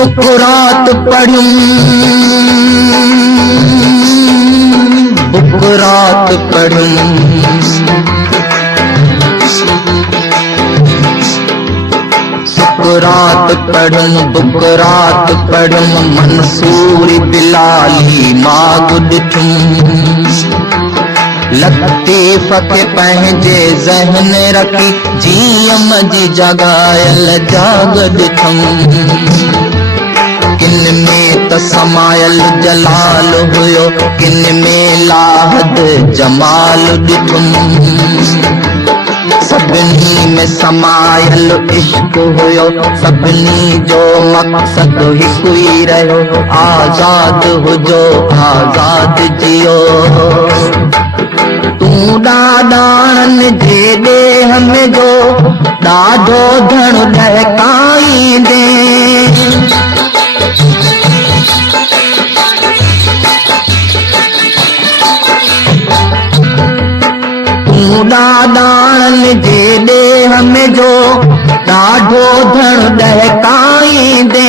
सुकरात पढ़ियुम बुकरात पढ़ियुम सुकरात पढ़ियुम बुकरात पढ़ियुम मंसूर बिलाली माग ॾिठुम लतीफ़ खे पंहिंजे ज़हन रखी जीअम जी जगायल जाग ॾिठुम किन में त समायल जलाल हुयो किन में लाहद जमाल ॾिठुम सभिनी में समायल इश्क हुयो सभिनी जो मक़सद हिकु ई रहियो आज़ाद हुजो आज़ाद जियो तूं ॾाॾाणनि जे ॾेह में जो ॾाढो धण ॾहकाईंदे तूं ॾाॾाणनि जे ॾेह में जो ॾाढो धण ॾहकाईंदे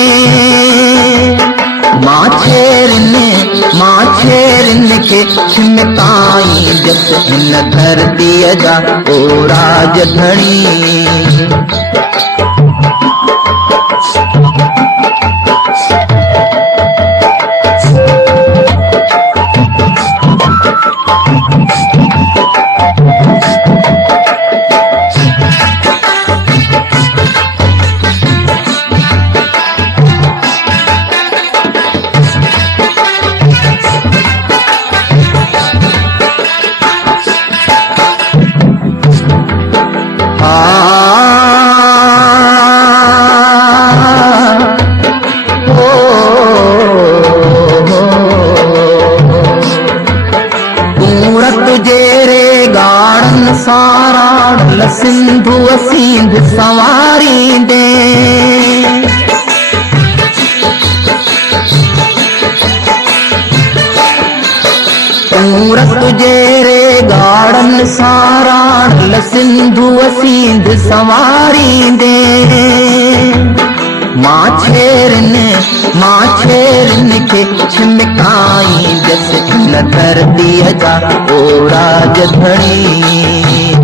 माछेरिन खे छिमकाईंदस हिन धरतीअ जा ओ राज धणी सारा सिंधु सींध संवारींदे सूरत जेरे गाड़न सारा सिंधु सींध संवारींदे माछेरिन खे छिमकाईंदस हिन धरतीअ जा ओ राज धणी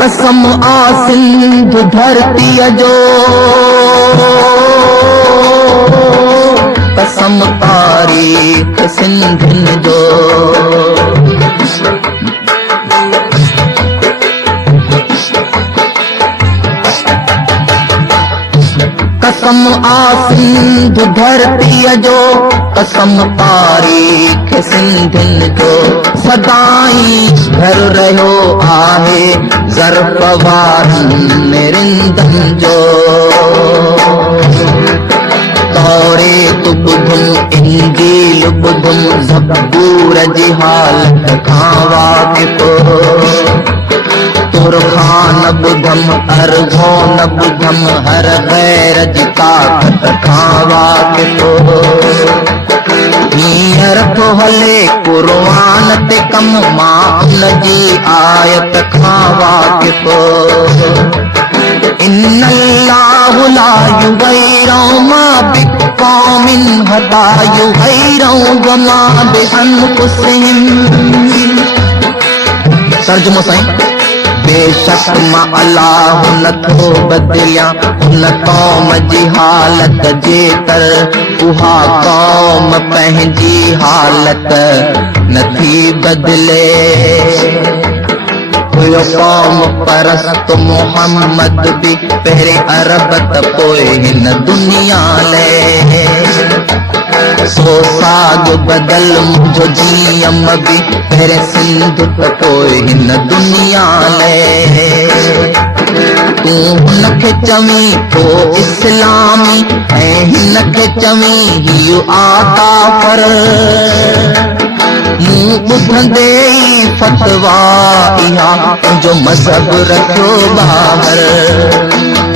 कसम आ सिंध धरतीअ जो कसम तारीख़ सिंधिन जो कसम आ सिंध धरतीअ जो कसम तारीख़ सिंधिन जो सदाई घर रहियो आहे ज़र्फ़ वारनि रिंदनि जो तौरेत ॿुधुम इंजील ॿुधुम ज़बूर जी हालत खां वाक़िफ़ तुरखान ॿुधम अर्ज़ो न ॿुधम हर गैर जी ताक़त खां वाक़िफ़ हींअर थो हले क़ुर्आन ते कम मां उन जी आयत खां वाक़िफ़ इन्नल्लाहु ला युग़य्यिरु मा बिक़ौमिन हत्ता युग़य्यिरु मा बिअन्फुसिहिम तर्जुमो साईं बेशक मां अल्लाह नथो बदिलियां उन क़ौम जी हालत जेकर उहा क़ौम पंहिंजी हालत नथी बदिले हुयो क़ौम परस्त मोहम्मद बि पहिरें अरब त पोइ हिन दुनिया ले सो साग बदल मुंहिंजो जीअम बि पहिरें सिंध त पोइ हिन दुनिया ले तूं हुनखे चवी तो इस्लामी ऐं हिन खे चवी ही आता पर मूं ॿुधंदे ई फतवा इहा तुंहिंजो मज़हब रखियो ॿाहिर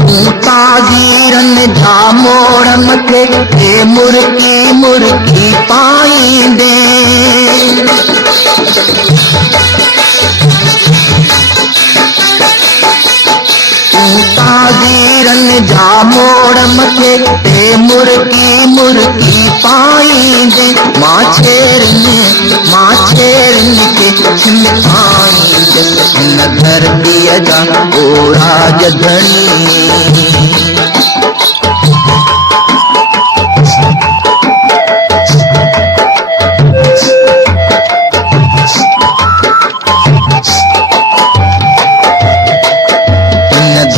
तूं ताज़ीरनि जा मोड़ मथे के मुर्की मुर्की पाईंदे ताज़ीरनि जा मोड़ मथे ते मुर्की मुर्की पाईंदे मां छेरनि खे छिमकाईंदे हिन धरतीअ जा ओ राजधणी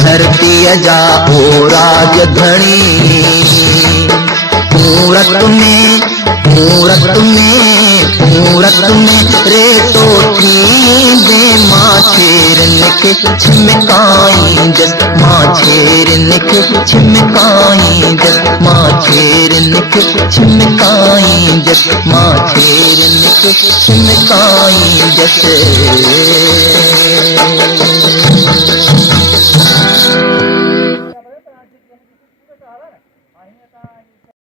धरतीअ जा ओ राजधणी मूरत में रेतो थींदे मां छेरनि खे छिमकाईंदसि मां छेरनि खे छिमकाईंदसि मां छेरनि खे छिमकाईंदसि मां छेरनि खे छिमकाईंदसि